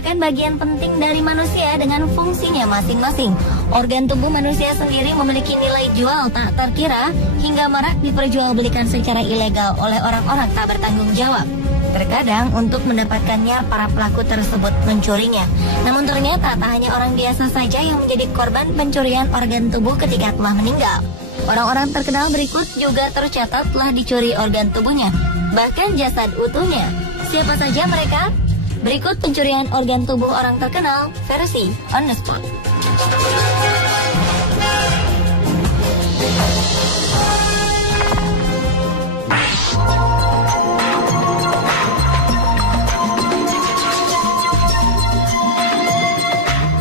merupakan bagian penting dari manusia dengan fungsinya masing-masing. Organ tubuh manusia sendiri memiliki nilai jual tak terkira hingga marak diperjualbelikan secara ilegal oleh orang-orang tak bertanggung jawab. Terkadang untuk mendapatkannya para pelaku tersebut mencurinya. Namun ternyata tak hanya orang biasa saja yang menjadi korban pencurian organ tubuh ketika telah meninggal. Orang-orang terkenal berikut juga tercatat telah dicuri organ tubuhnya, bahkan jasad utuhnya. Siapa saja mereka? Berikut pencurian organ tubuh orang terkenal versi on the spot.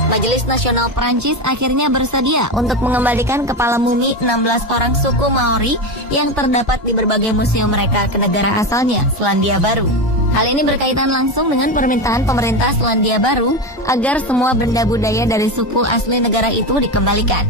Majelis Nasional Prancis akhirnya bersedia untuk mengembalikan kepala mumi 16 orang suku Maori yang terdapat di berbagai museum mereka ke negara asalnya, Selandia Baru. Hal ini berkaitan langsung dengan permintaan pemerintah Selandia Baru agar semua benda budaya dari suku asli negara itu dikembalikan.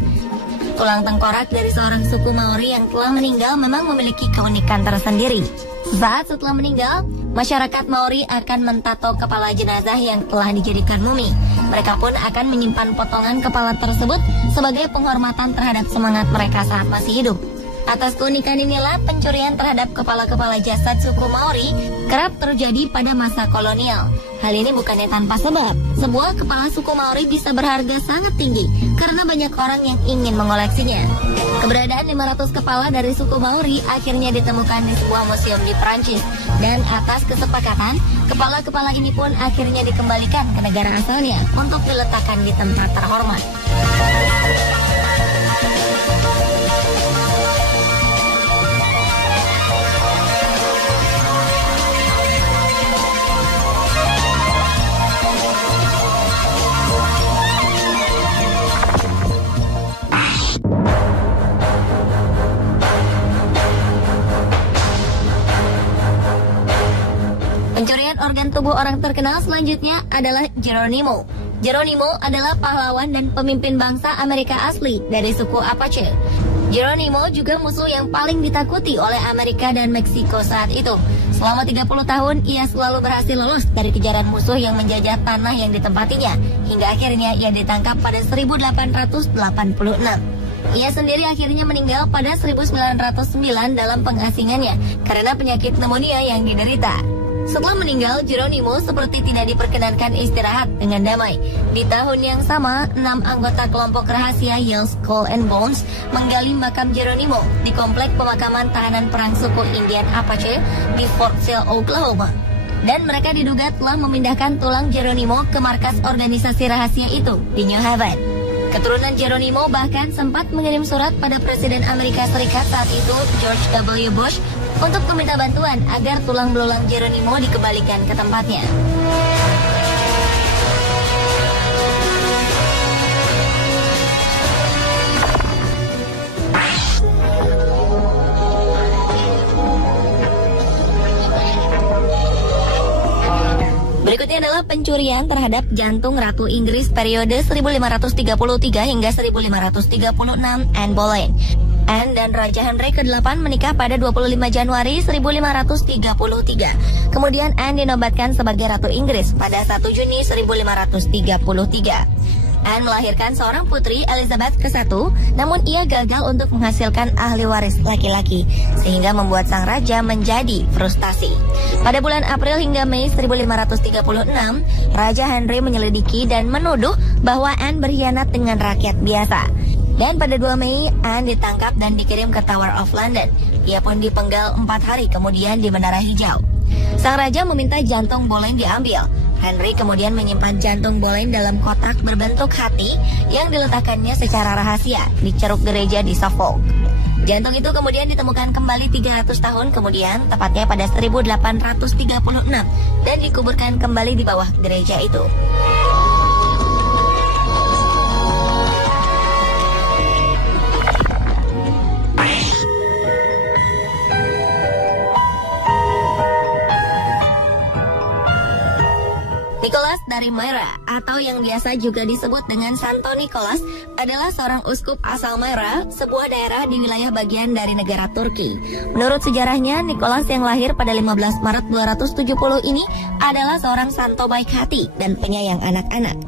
Tulang tengkorak dari seorang suku Maori yang telah meninggal memang memiliki keunikan tersendiri. Saat setelah meninggal, masyarakat Maori akan mentato kepala jenazah yang telah dijadikan mumi. Mereka pun akan menyimpan potongan kepala tersebut sebagai penghormatan terhadap semangat mereka saat masih hidup. Atas keunikan inilah pencurian terhadap kepala-kepala jasad suku Maori kerap terjadi pada masa kolonial. Hal ini bukannya tanpa sebab. Sebuah kepala suku Maori bisa berharga sangat tinggi karena banyak orang yang ingin mengoleksinya. Keberadaan 500 kepala dari suku Maori akhirnya ditemukan di sebuah museum di Prancis. Dan atas kesepakatan, kepala-kepala ini pun akhirnya dikembalikan ke negara asalnya untuk diletakkan di tempat terhormat. Pencurian organ tubuh orang terkenal selanjutnya adalah Geronimo. Geronimo adalah pahlawan dan pemimpin bangsa Amerika asli dari suku Apache. Geronimo juga musuh yang paling ditakuti oleh Amerika dan Meksiko saat itu. Selama 30 tahun, ia selalu berhasil lolos dari kejaran musuh yang menjajah tanah yang ditempatinya, hingga akhirnya ia ditangkap pada 1886. Ia sendiri akhirnya meninggal pada 1909 dalam pengasingannya karena penyakit pneumonia yang diderita. Setelah meninggal, Geronimo seperti tidak diperkenankan istirahat dengan damai. Di tahun yang sama, 6 anggota kelompok rahasia Yale Skull and Bones menggali makam Geronimo di komplek pemakaman tahanan perang suku Indian Apache di Fort Sill, Oklahoma. Dan mereka diduga telah memindahkan tulang Geronimo ke markas organisasi rahasia itu di New Haven. Keturunan Geronimo bahkan sempat mengirim surat pada Presiden Amerika Serikat saat itu, George W. Bush, untuk meminta bantuan agar tulang belulang Geronimo dikembalikan ke tempatnya. Berikutnya adalah pencurian terhadap jantung Ratu Inggris periode 1533 hingga 1536, Anne Boleyn. Anne dan Raja Henry ke-8 menikah pada 25 Januari 1533. Kemudian Anne dinobatkan sebagai Ratu Inggris pada 1 Juni 1533. Anne melahirkan seorang putri, Elizabeth ke-1, namun ia gagal untuk menghasilkan ahli waris laki-laki, sehingga membuat sang raja menjadi frustasi. Pada bulan April hingga Mei 1536, Raja Henry menyelidiki dan menuduh bahwa Anne berkhianat dengan rakyat biasa. Dan pada 2 Mei, Anne ditangkap dan dikirim ke Tower of London. Ia pun dipenggal 4 hari kemudian di Menara Hijau. Sang raja meminta jantung Boleyn diambil. Henry kemudian menyimpan jantung Boleyn dalam kotak berbentuk hati yang diletakkannya secara rahasia di ceruk gereja di Suffolk. Jantung itu kemudian ditemukan kembali 300 tahun kemudian, tepatnya pada 1836, dan dikuburkan kembali di bawah gereja itu. Nicholas dari Myra, atau yang biasa juga disebut dengan Santo Nicholas, adalah seorang uskup asal Myra, sebuah daerah di wilayah bagian dari negara Turki. Menurut sejarahnya, Nicholas yang lahir pada 15 Maret 270 ini adalah seorang santo baik hati dan penyayang anak-anak.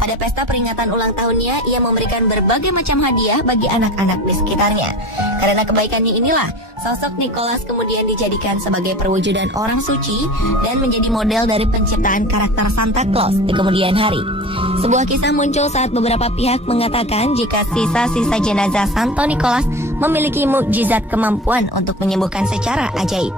Pada pesta peringatan ulang tahunnya, ia memberikan berbagai macam hadiah bagi anak-anak di sekitarnya. Karena kebaikannya inilah, sosok Nicholas kemudian dijadikan sebagai perwujudan orang suci dan menjadi model dari penciptaan karakter Santa Claus di kemudian hari. Sebuah kisah muncul saat beberapa pihak mengatakan jika sisa-sisa jenazah Santo Nicholas memiliki mukjizat kemampuan untuk menyembuhkan secara ajaib.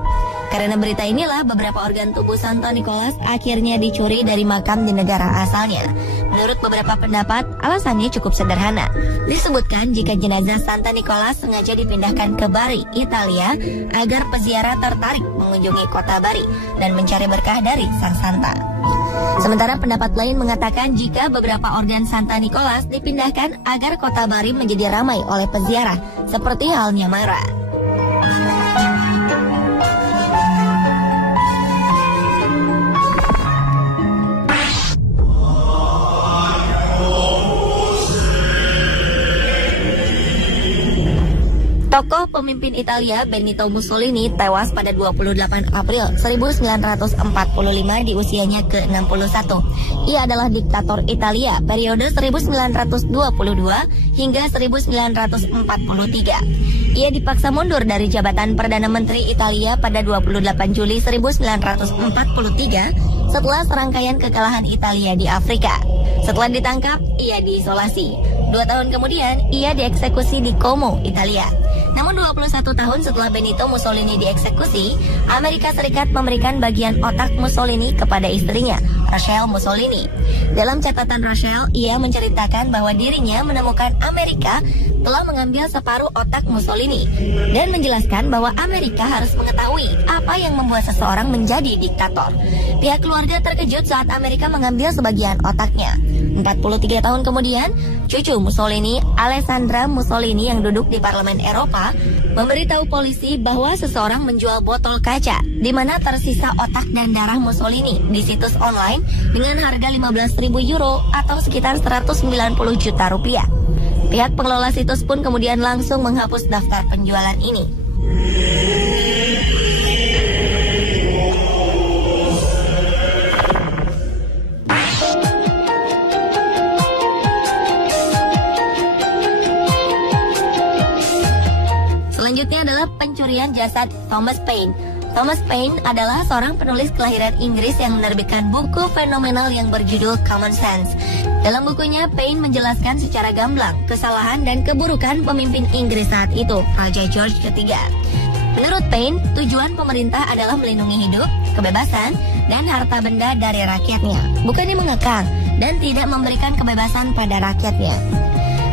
Karena berita inilah, beberapa organ tubuh Santo Nicholas akhirnya dicuri dari makam di negara asalnya. Menurut beberapa pendapat, alasannya cukup sederhana. Disebutkan jika jenazah Santo Nicholas sengaja dipindahkan ke Bari, Italia, agar peziarah tertarik mengunjungi kota Bari dan mencari berkah dari sang Santa. Sementara pendapat lain mengatakan jika beberapa organ Santa Nicholas dipindahkan agar kota Bari menjadi ramai oleh peziarah, seperti halnya Myra. Tokoh pemimpin Italia Benito Mussolini tewas pada 28 April 1945 di usianya ke-61. Ia adalah diktator Italia periode 1922 hingga 1943. Ia dipaksa mundur dari jabatan Perdana Menteri Italia pada 28 Juli 1943 setelah serangkaian kekalahan Italia di Afrika. Setelah ditangkap, ia diisolasi. 2 tahun kemudian, ia dieksekusi di Como, Italia. Namun 21 tahun setelah Benito Mussolini dieksekusi, Amerika Serikat memberikan bagian otak Mussolini kepada istrinya, Rachel Mussolini. Dalam catatan Rachel, ia menceritakan bahwa dirinya menemukan Amerika telah mengambil separuh otak Mussolini dan menjelaskan bahwa Amerika harus mengetahui apa yang membuat seseorang menjadi diktator. Pihak keluarga terkejut saat Amerika mengambil sebagian otaknya. 43 tahun kemudian, cucu Mussolini, Alessandra Mussolini yang duduk di Parlemen Eropa, memberitahu polisi bahwa seseorang menjual botol kaca di mana tersisa otak dan darah Mussolini di situs online dengan harga 15.000 euro atau sekitar 190 juta rupiah. Pihak pengelola situs pun kemudian langsung menghapus daftar penjualan ini. Selanjutnya adalah pencurian jasad Thomas Paine. Thomas Paine adalah seorang penulis kelahiran Inggris yang menerbitkan buku fenomenal yang berjudul Common Sense. Dalam bukunya, Paine menjelaskan secara gamblang kesalahan dan keburukan pemimpin Inggris saat itu, Raja George III. Menurut Paine, tujuan pemerintah adalah melindungi hidup, kebebasan, dan harta benda dari rakyatnya, bukannya mengekang dan tidak memberikan kebebasan pada rakyatnya.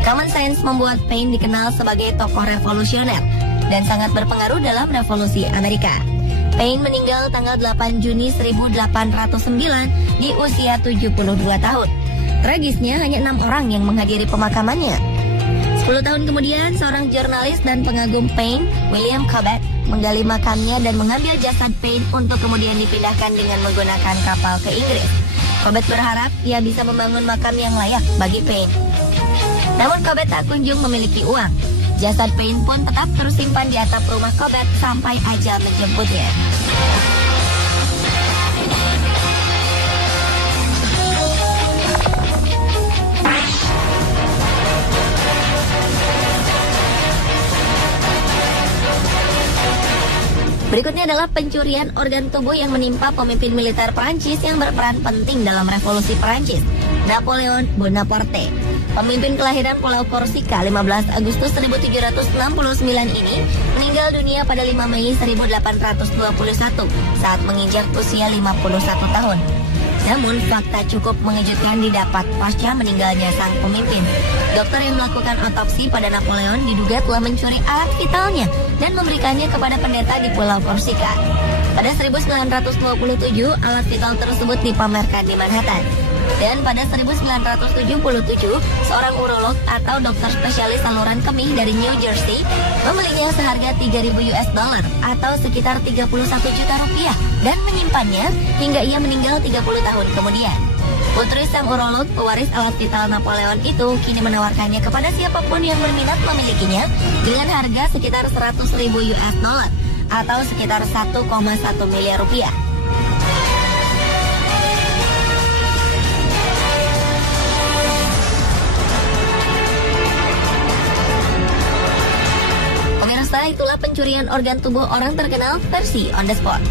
Common Sense membuat Paine dikenal sebagai tokoh revolusioner dan sangat berpengaruh dalam revolusi Amerika. Paine meninggal tanggal 8 Juni 1809 di usia 72 tahun. Tragisnya hanya 6 orang yang menghadiri pemakamannya. 10 tahun kemudian, seorang jurnalis dan pengagum Paine, William Cobbett, menggali makamnya dan mengambil jasad Paine untuk kemudian dipindahkan dengan menggunakan kapal ke Inggris. Cobbett berharap ia bisa membangun makam yang layak bagi Paine. Namun Cobbett tak kunjung memiliki uang. Jasad Paine pun tetap tersimpan di atap rumah Cobbett sampai ajal menjemputnya. Berikutnya adalah pencurian organ tubuh yang menimpa pemimpin militer Prancis yang berperan penting dalam revolusi Prancis, Napoleon Bonaparte. Pemimpin kelahiran Pulau Korsika 15 Agustus 1769 ini meninggal dunia pada 5 Mei 1821 saat menginjak usia 51 tahun. Namun fakta cukup mengejutkan didapat pasca meninggalnya sang pemimpin. Dokter yang melakukan otopsi pada Napoleon diduga telah mencuri alat vitalnya dan memberikannya kepada pendeta di Pulau Korsika. Pada 1927, alat vital tersebut dipamerkan di Manhattan. Dan pada 1977, seorang urolog atau dokter spesialis saluran kemih dari New Jersey membelinya seharga 3.000 US dollar atau sekitar 31 juta rupiah dan menyimpannya hingga ia meninggal 30 tahun kemudian. Putri sang urolog, pewaris alat vital Napoleon itu kini menawarkannya kepada siapapun yang berminat memilikinya dengan harga sekitar 100.000 US dollar atau sekitar 1,1 miliar rupiah. Pemirsa, itulah pencurian organ tubuh orang terkenal versi On The Spot.